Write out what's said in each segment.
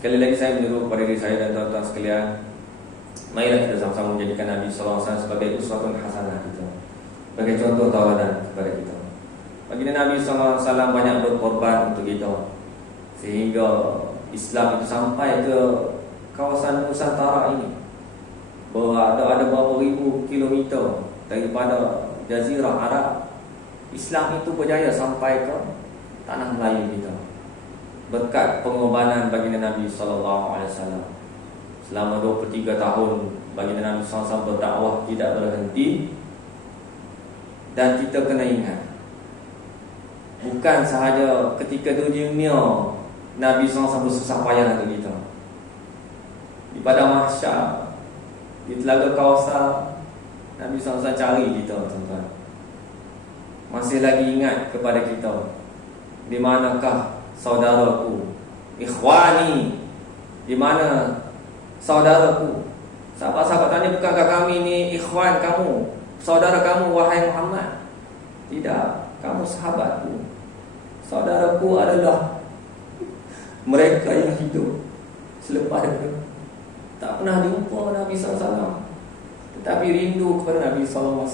Sekali lagi saya menyeru kepada diri saya dan tuan-tuan sekalian, marilah kita sama-sama menjadikan Nabi SAW sebagai uswatun hasanah kita, sebagai contoh tauladan kepada kita. Baginda Nabi SAW banyak berkorban untuk kita, sehingga Islam itu sampai ke kawasan Nusantara ini. Bahawa ada berapa ribu kilometer daripada Jazirah Arab, Islam itu berjaya sampai ke tanah Melayu kita berkat pengorbanan baginda Nabi SAW. Selama 23 tahun baginda Nabi SAW berdakwah tidak berhenti. Dan kita kena ingat, bukan sahaja ketika dunia Nabi SAW bersusah payah untuk kita. Di Padang Mahsyar, di Telaga Kausar, Nabi SAW cari kita, tuan-tuan. Masih lagi ingat kepada kita, di manakah saudaraku, ikhwani, di mana saudaraku? Sahabat-sahabat tanya, bukankah kami ni ikhwan kamu, saudara kamu wahai Muhammad? Tidak, kamu sahabatku. Saudaraku adalah mereka yang hidup selepas itu tak pernah jumpa Nabi SAW, tetapi rindu kepada Nabi SAW,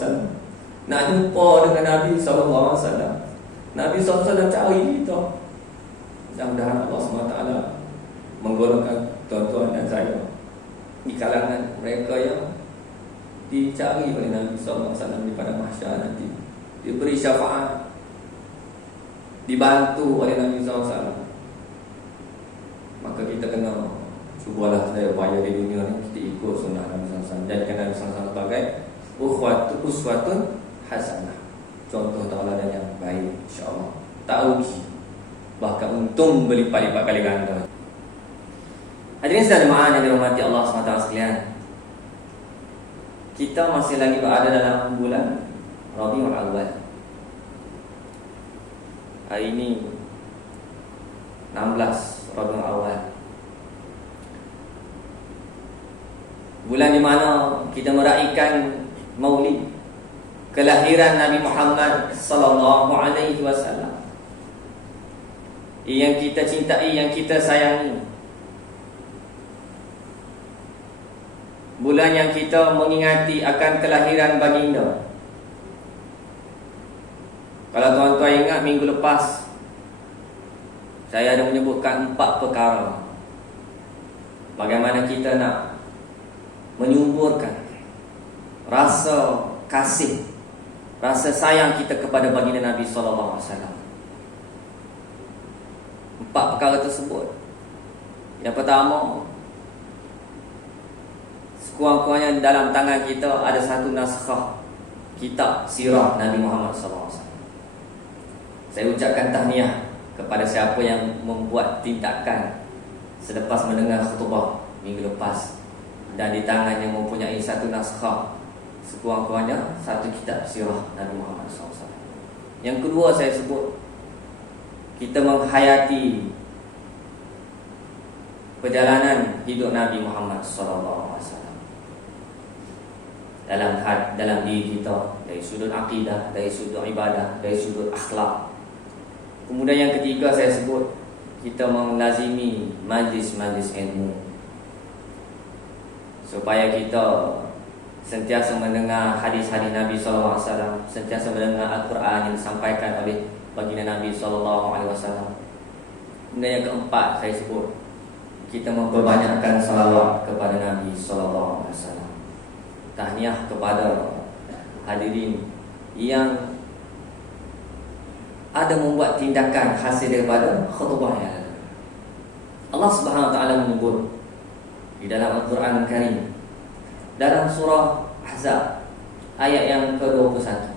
nak jumpa dengan Nabi SAW. Nabi SAW cari kita. Mudah-mudahan Allah SWT menggolongkan tuan-tuan dan saya di kalangan mereka yang dicari oleh Nabi SAW di Padang Mahsyar nanti, diberi syafaat, dibantu oleh Nabi SAW. Maka kita kena cubalah sedaya upaya di dunia ni kita ikut sunnah Nabi SAW, jadikan Nabi SAW sebagai uswatun hasanah, contoh tauladan yang baik, insya-Allah. Tak rugi, bahkan untung berlipat-lipat kali ganda. Hadirin sekalian jemaah yang dirahmati Allah SWT sekalian, kita masih lagi berada dalam bulan Rabiul Awal. Hari ini 16 Rabiul Awal, bulan di mana kita meraihkan Maulid, kelahiran Nabi Muhammad sallallahu alaihi wasallam, yang kita cintai, yang kita sayangi. Bulan yang kita mengingati akan kelahiran baginda. Kalau tuan-tuan ingat minggu lepas, saya ada menyebutkan 4 perkara bagaimana kita nak menyuburkan rasa kasih, rasa sayang kita kepada baginda Nabi SAW. 4 perkara tersebut. Yang pertama, sekurang-kurangnya dalam tangan kita ada satu naskah kitab sirah Nabi Muhammad SAW. Saya ucapkan tahniah kepada siapa yang membuat tindakan selepas mendengar khutbah minggu lepas, dan di tangannya mempunyai satu naskah, sekurang-kurangnya satu kitab sirah Nabi Muhammad SAW. Yang kedua saya sebut, kita menghayati perjalanan hidup Nabi Muhammad SAW dalam diri kita, dari sudut akidah, dari sudut ibadah, dari sudut akhlak. Kemudian yang ketiga saya sebut, kita melazimi majlis-majlis ilmu, supaya kita sentiasa mendengar hadis-hadis Nabi SAW, sentiasa mendengar Al-Quran yang disampaikan oleh baginda Nabi SAW. Kemudian yang keempat saya sebut, kita memperbanyakkan salawat kepada Nabi SAW. Tahniah kepada hadirin yang ada membuat tindakan hasil daripada khutbah yang ada. Allah Subhanahu Wa Taala menyebut di dalam Al-Quran Karim, dalam surah Ahzab ayat yang ke-21.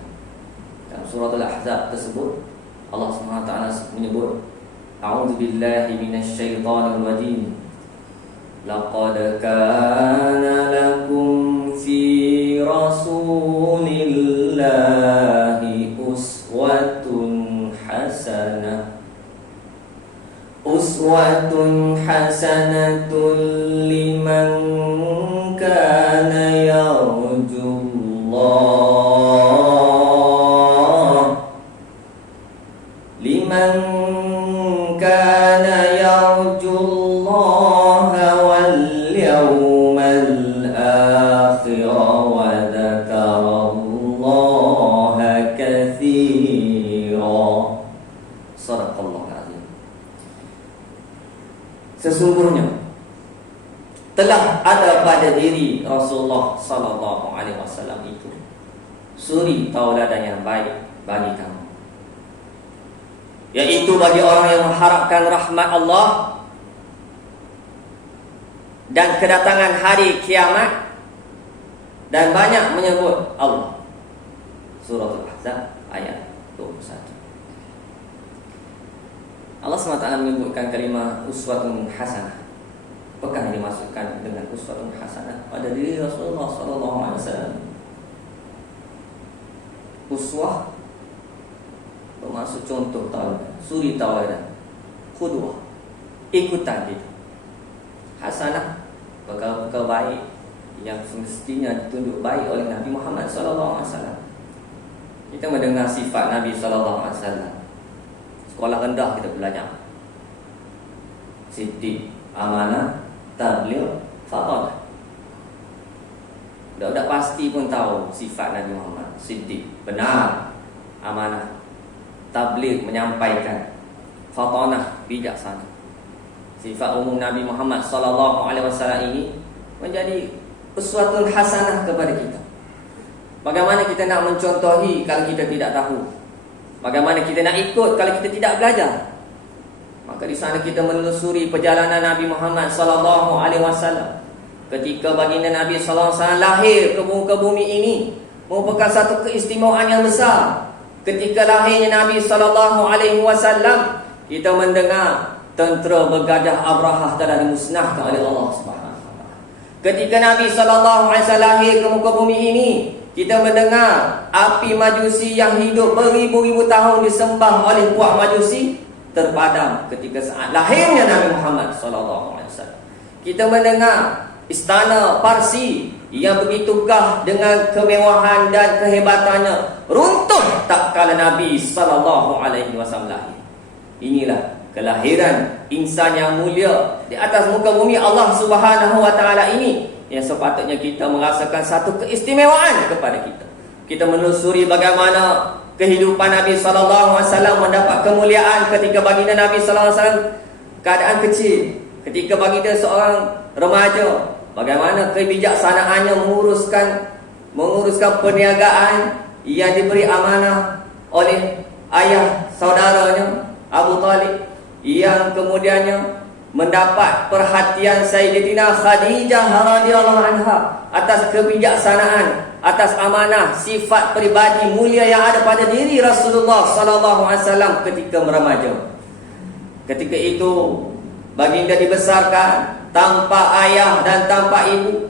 Dalam surah Al-Ahzab tersebut Allah Subhanahu Wa Taala menyebut, A'udzu billahi minasyaitonir rajim. Laqad kana lakum fi rasulillahi uswatun hasanatun liman kana yarjullah liman kana yarjullah Sesungguhnya telah ada pada diri Rasulullah sallallahu alaihi wasallam itu suri tauladan yang baik bagi kamu, yaitu bagi orang yang mengharapkan rahmat Allah dan kedatangan hari kiamat dan banyak menyebut Allah. Surah Al-Ahzab ayat 21. Allah SWT menyebutkan kalimah uswatun hasanah. Apakah yang dimaksudkan dengan uswatun hasanah pada diri Rasulullah SAW? Uswah bermaksud contoh tauladan, suri tauladan, qudwah, ikutan kita. Hasanah perkara-perkara baik yang semestinya ditunjuk baik oleh Nabi Muhammad SAW. Kita mendengar sifat Nabi SAW. Sekolah rendah kita belajar siddiq, amanah, tabligh, fatanah. Budak-budak pasti pun tahu sifat Nabi Muhammad. Siddiq, benar, amanah, tabligh, menyampaikan, fatanah, bijaksana. Sifat umum Nabi Muhammad SAW ini menjadi uswatun hasanah kepada kita. Bagaimana kita nak mencontohi kalau kita tidak tahu? Bagaimana kita nak ikut kalau kita tidak belajar? Maka di sana kita menelusuri perjalanan Nabi Muhammad SAW. Ketika baginda Nabi SAW lahir ke muka bumi ini, merupakan satu keistimewaan yang besar. Ketika lahirnya Nabi SAW, kita mendengar tentera bergajah Abrahah telah dimusnahkan oleh Allah SWT. Ketika Nabi SAW lahir ke muka bumi ini, kita mendengar api majusi yang hidup beribu-ribu tahun disembah oleh puak majusi terpadam ketika saat lahirnya Nabi Muhammad SAW. Kita mendengar istana Parsi yang begitu gah dengan kemewahan dan kehebatannya runtuh tak kala Nabi SAW lahir. Inilah kelahiran insan yang mulia di atas muka bumi Allah Subhanahu wa taala ini, yang sepatutnya kita merasakan satu keistimewaan kepada kita. Kita menelusuri bagaimana kehidupan Nabi SAW mendapat kemuliaan ketika baginda Nabi SAW keadaan kecil, ketika baginda seorang remaja, bagaimana kebijaksanaannya menguruskan perniagaan yang diberi amanah oleh ayah saudaranya Abu Talib, yang kemudiannya mendapat perhatian Sayyidatina Khadijah radhiyallahu anha atas kebijaksanaan, atas amanah, sifat peribadi mulia yang ada pada diri Rasulullah sallallahu alaihi wasallam ketika remaja. Ketika itu baginda dibesarkan tanpa ayah dan tanpa ibu,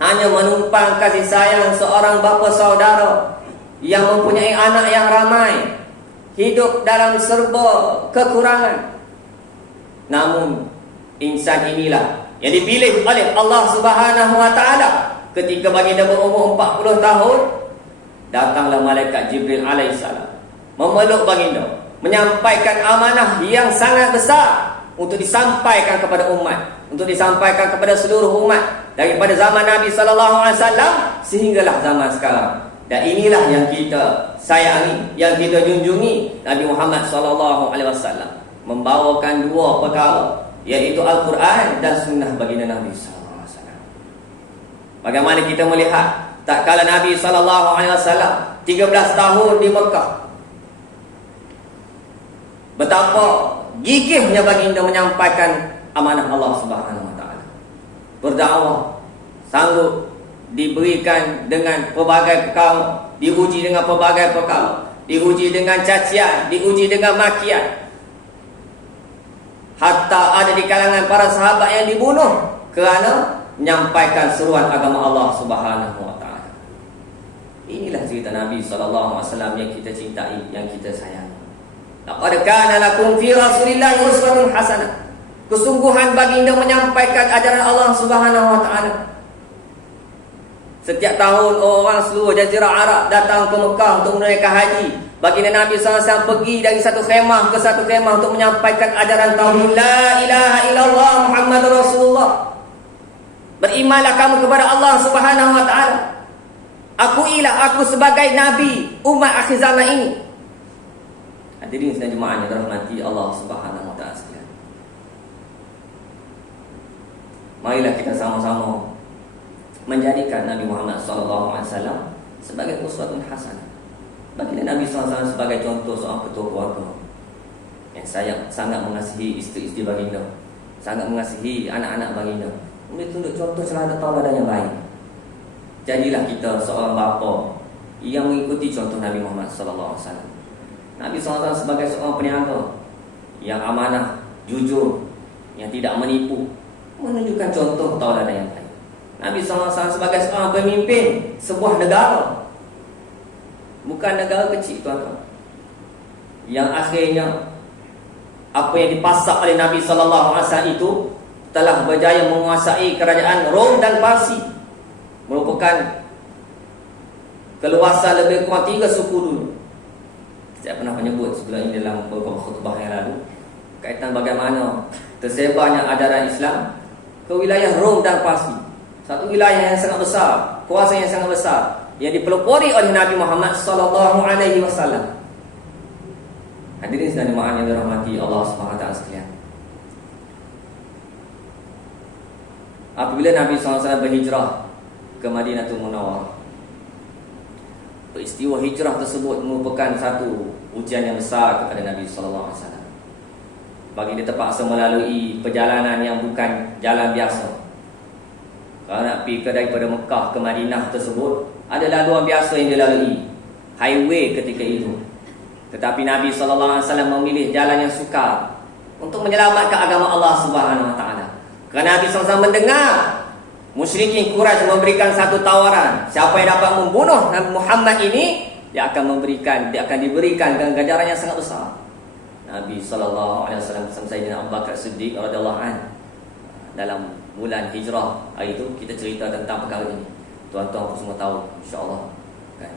hanya menumpang kasih sayang seorang bapa saudara yang mempunyai anak yang ramai, hidup dalam serba kekurangan. Namun insan inilah yang dipilih oleh Allah Subhanahu wa taala. Ketika baginda berumur 40 tahun, datanglah malaikat Jibril alaihissalam memeluk baginda, menyampaikan amanah yang sangat besar untuk disampaikan kepada umat, untuk disampaikan kepada seluruh umat daripada zaman Nabi sallallahu alaihi wasallam sehinggalah zaman sekarang. Dan inilah yang kita sayangi, yang kita junjungi. Nabi Muhammad sallallahu alaihi wasallam membawakan dua perkara, iaitu Al-Quran dan sunnah baginda Nabi sallallahu alaihi wasallam. Bagaimana kita melihat tak kala Nabi sallallahu alaihi wasallam 13 tahun di Mekah, betapa gigihnya baginda menyampaikan amanah Allah Subhanahu wa taala. Berdakwah sanggup diberikan dengan pelbagai perkara, diuji dengan pelbagai perkara, diuji dengan cacian, diuji dengan makian. Hatta ada di kalangan para sahabat yang dibunuh kerana menyampaikan seruan agama Allah Subhanahu wa taala. Inilah cerita Nabi sallallahu alaihi wasallam yang kita cintai, yang kita sayangi. Laqad kana lakum fi Rasulillahi uswatun hasanah. Kesungguhan baginda menyampaikan ajaran Allah Subhanahu wa taala. Setiap tahun orang seluruh jazirah Arab datang ke Mekah untuk menunaikan haji. Baginda Nabi SAW pergi dari satu khemah ke satu khemah untuk menyampaikan ajaran tauhid la ilaha illallah Muhammadur Rasulullah. Berimanlah kamu kepada Allah Subhanahu wa taala. Akuilah aku sebagai nabi umat akhir zaman ini. Hadirin sekalian jemaah yang dirahmati Allah Subhanahu wa taala sekalian. Marilah kita sama-sama menjadikan Nabi Muhammad SAW sebagai uswatun hasanah. Baginda Nabi SAW sebagai contoh seorang ketua keluarga yang sangat mengasihi isteri-isteri baginda, sangat mengasihi anak-anak baginda. Dia tunjuk contoh teladan yang baik. Jadilah kita seorang bapa yang mengikuti contoh Nabi Muhammad SAW. Nabi SAW sebagai seorang peniaga yang amanah, jujur, yang tidak menipu, menunjukkan contoh tauladan yang baik. Nabi SAW sebagai seorang pemimpin sebuah negara, bukan negara kecil, tuan-tuan, yang akhirnya apa yang dipasak oleh Nabi SAW itu telah berjaya menguasai kerajaan Rom dan Parsi, merupakan keluasan lebih kurang 3 suku dulu. Saya pernah menyebut sebelum ini dalam beberapa khutbah yang lalu, kaitan bagaimana tersebarnya ajaran Islam ke wilayah Rom dan Parsi. Satu wilayah yang sangat besar, kuasa yang sangat besar, yang dipelopori oleh Nabi Muhammad SAW. Hadirin sekalian jemaah yang dirahmati Allah SWT sekalian. Apabila Nabi SAW berhijrah ke Madinatul Munawwarah, peristiwa hijrah tersebut merupakan satu ujian yang besar kepada Nabi SAW. Baginda terpaksa melalui perjalanan yang bukan jalan biasa. Kalau nak pergi daripada Mekah ke Madinah tersebut, ada laluan biasa yang dilalui, highway ketika itu. Tetapi Nabi SAW memilih jalan yang sukar untuk menyelamatkan agama Allah Subhanahu Wa Taala. Kerana Nabi SAW mendengar musyrikin Quraisy memberikan satu tawaran, siapa yang dapat membunuh Nabi Muhammad ini, dia akan diberikan dengan ganjaran yang sangat besar. Nabi SAW bersama Sayyidina Abu Bakar Siddiq radhiyallahu anhu dalam bulan hijrah hari itu, kita cerita tentang perkara ini. Tuan-tuan semua tahu, insya-Allah. Kan?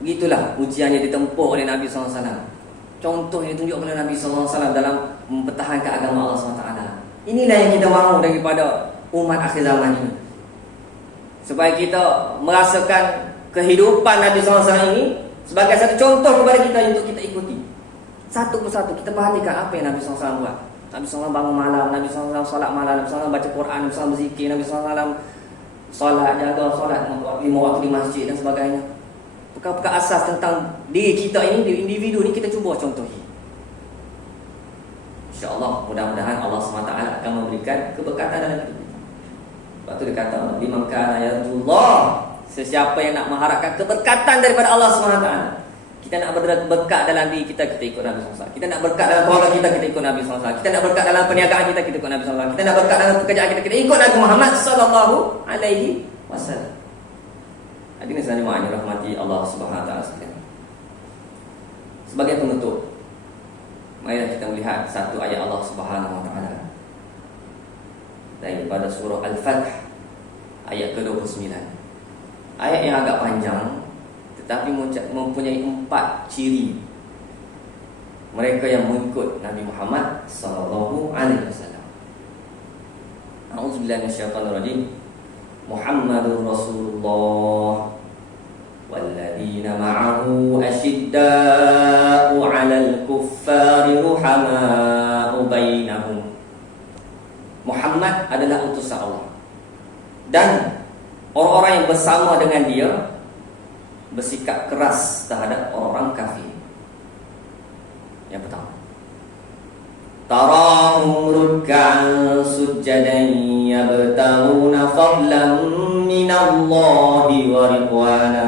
Begitulah ujian yang ditempuh oleh Nabi SAW. Contoh yang ditunjuk oleh Nabi SAW dalam mempertahankan agama Allah SWT. Inilah yang kita mahu daripada umat akhir zaman ini, supaya kita merasakan kehidupan Nabi SAW ini sebagai satu contoh kepada kita untuk kita ikuti. Satu persatu kita perhatikan apa yang Nabi SAW buat. Nabi SAW bangun malam, Nabi SAW solat malam, Nabi SAW baca Quran, Nabi SAW berzikir, Nabi SAW solat, jaga solat 5 waktu di masjid dan sebagainya. Perkara-perkara asas tentang diri kita ini, diri individu ini, kita cuba contohi. InsyaAllah, mudah-mudahan Allah SWT akan memberikan keberkatan dalam hidup kita. Sebab tu dia kata, liman kana yarjullah, sesiapa yang nak mengharapkan keberkatan daripada Allah SWT. Kita nak berkat dalam diri kita, kita ikut Nabi SAW. Kita nak berkat dalam keluarga kita, kita ikut Nabi SAW. Kita nak berkat dalam perniagaan kita, kita ikut Nabi SAW. Kita nak berkat dalam pekerjaan kita, kita ikut Nabi Muhammad SAW. Hadirin sekalian yang dirahmati Allah Subhanahu Wa Taala sekalian. Sebagai penutup, marilah kita melihat satu ayat Allah Subhanahu Wa Taala daripada surah Al-Fath ayat ke-29. Ayat yang agak panjang tetapi mempunyai 4 ciri mereka yang mengikut Nabi Muhammad sallallahu alaihi wasallam. A'udzubillahi minasyaitonir rajim. Muhammadur Rasulullah walladzina ma'ahu asyidda'u 'alal kuffari ruhama'u bainahum. Muhammad adalah utusan Allah, dan orang-orang yang bersama dengan dia bersikap keras terhadap orang kafir. Yang pertama, tarahum ruk'an sujjadan yabtaguna fadlan minallahi wa ridwana.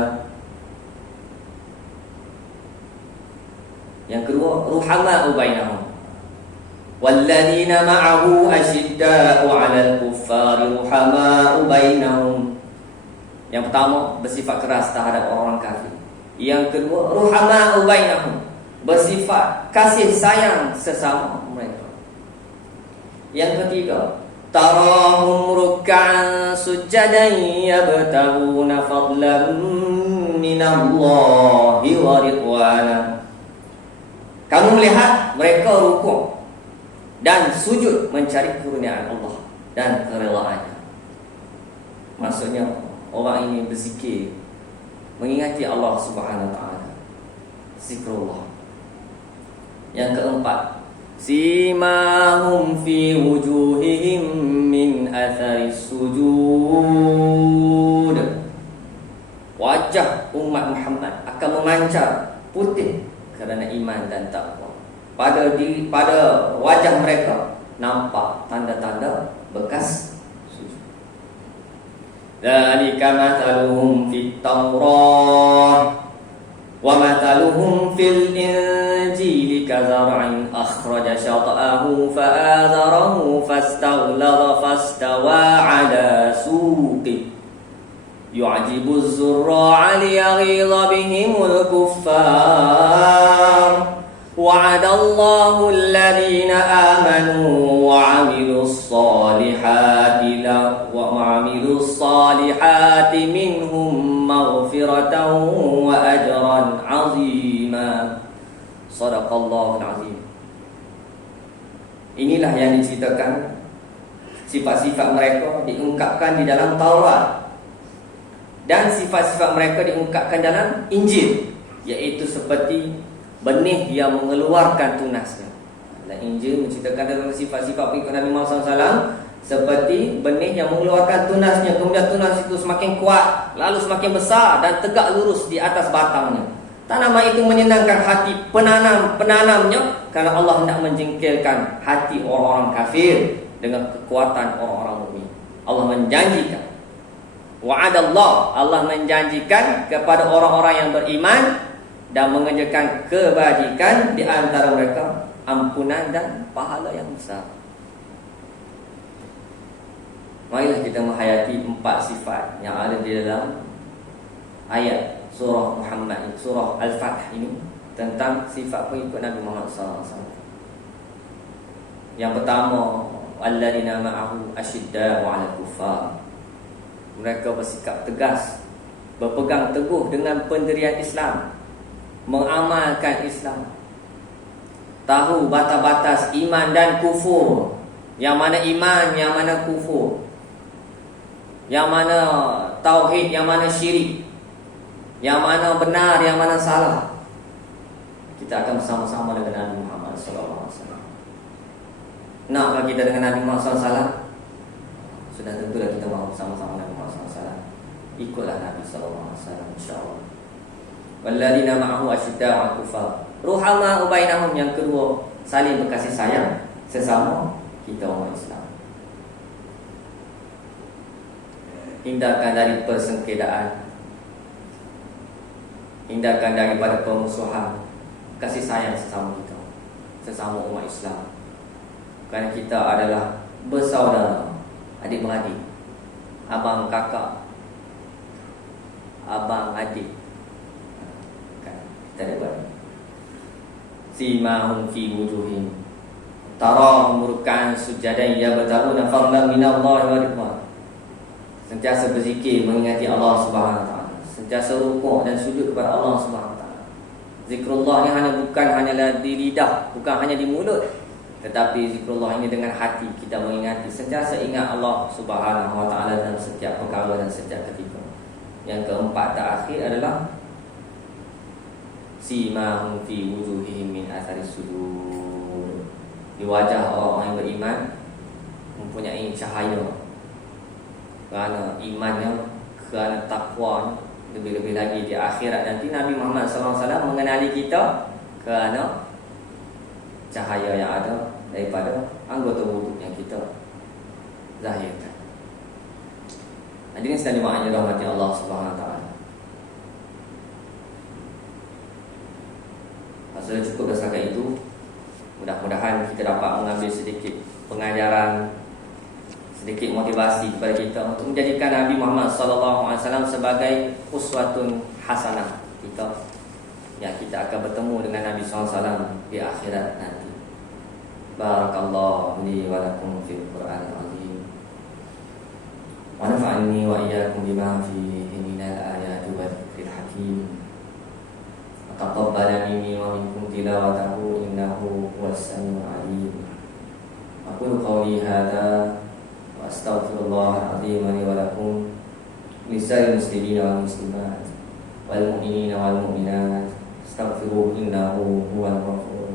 Yang kedua, ruhama'u bainahum walladzina ma'ahu asyidda'u 'alal kuffari ruhama'u bainahum. Yang pertama, bersifat keras terhadap orang kafir. Yang kedua, ruhama'u bainahum, bersifat kasih sayang sesama mereka. Yang ketiga, tarahum ruk'an sujjadan yabtaguna fadlan minallahi wa ridwana. Kamu melihat mereka rukuk dan sujud mencari kurniaan Allah dan keredaannya. Maksudnya orang ini berzikir, mengingati Allah Subhanahu Wa Taala, zikrullah. Yang keempat, simahum fi wujuhihim min athari sujud. Wajah umat Muhammad akan memancar putih kerana iman dan takwa. Pada wajah mereka nampak tanda-tanda bekas sujud. Dzalika mathaluhum fit Taurah wa mathaluhum fil Injil kazar'in akhraja shat'ahu fa'azarahu fastaghlaba fastawa 'ala suqi yu'jibu az-zurra'a liyaghiza bihimul kuffar. وعد الله الذين آمنوا وعملوا الصالحات منهم مغفرة وأجرا عظيما. صدق الله العظيم. Inilah yang diceritakan, sifat-sifat mereka diungkapkan di dalam Taurat, dan sifat-sifat mereka diungkapkan dalam Injil, iaitu seperti benih yang mengeluarkan tunasnya. Dan Injil menceritakan tentang sifat-sifat pengikut Nabi Muhammad SAW seperti benih yang mengeluarkan tunasnya. Kemudian tunas itu semakin kuat, lalu semakin besar dan tegak lurus di atas batangnya. Tanaman itu menyenangkan hati penanamnya, kerana Allah hendak menjengkelkan hati orang-orang kafir dengan kekuatan orang-orang mukmin. Allah menjanjikan, wa'adallah, Allah menjanjikan kepada orang-orang yang beriman dan mengerjakan kebajikan di antara mereka ampunan dan pahala yang besar. Marilah kita menghayati 4 sifat yang ada di dalam ayat surah Muhammad, surah Al-Fath ini, tentang sifat pengikut Nabi Muhammad SAW. Yang pertama, alladzina ma'ahu asyidda'u 'alal kuffar. Mereka bersikap tegas, berpegang teguh dengan pendirian Islam, mengamalkan Islam, tahu batas-batas iman dan kufur, yang mana iman, yang mana kufur, yang mana tauhid, yang mana syirik, yang mana benar, yang mana salah. Kita akan bersama-sama dengan Nabi Muhammad SAW. Nakkah kita dengan Nabi Muhammad SAW? Sudah tentulah kita mahu bersama-sama Nabi Muhammad SAW. Ikutlah Nabi SAW, insyaAllah. Walladzina ma'ahu asyidda'u 'alal kuffar ruhama'u bainahum. Yang kedua, saling berkasih sayang sesama kita umat Islam. Hindarkan dari persengkedaan, hindarkan daripada permusuhan, kasih sayang sesama kita, sesama umat Islam. Kerana kita adalah bersaudara, adik-beradik, abang kakak, abang adik. Kita ada berani. Simahum fi wujuhim tarahum ruk'an sujadan yabtaguna fadlan minallahi wa ridwan. Sentiasa berzikir mengingati Allah Subhanahu wa taala, sentiasa rukuk dan sujud kepada Allah Subhanahu wa taala. Zikrullah ini bukan hanyalah di lidah, bukan hanya di mulut, tetapi zikrullah ini dengan hati. Kita mengingati, sentiasa ingat Allah Subhanahu wa taala dalam setiap perkara dan setiap ketika. Yang keempat terakhir adalah simahum fi wujuhihim min athari sujud. Di wajah orang yang beriman mempunyai cahaya kerana imannya, kerana takwanya. Lebih-lebih lagi di akhirat nanti Nabi Muhammad SAW mengenali kita kerana cahaya yang ada daripada anggota wuduk yang kita zahirkan. Hadirin sekalian jemaah yang dirahmati Allah Subhanahu wa taala. Sudah cukup berdasarkan itu. Mudah-mudahan kita dapat mengambil sedikit pengajaran, sedikit motivasi kepada kita untuk menjadikan Nabi Muhammad SAW sebagai uswatun hasanah kita, yang kita akan bertemu dengan Nabi SAW di akhirat nanti. Barakallahu li wa lakum fil Qur'anil azim. Wa nafa'ani wa iyyakum bima fihi minal ayati wa dzikril hakim. Taqabbal minni wa minkum tilawatahu innahu huwas samiul alim. Aqulu qawli hadza wa astaghfirullahal azim li wa lakum lisa'il muslimina wal muslimat wal mu'minina wal mu'minat astaghfiruhu innahu huwal ghafurur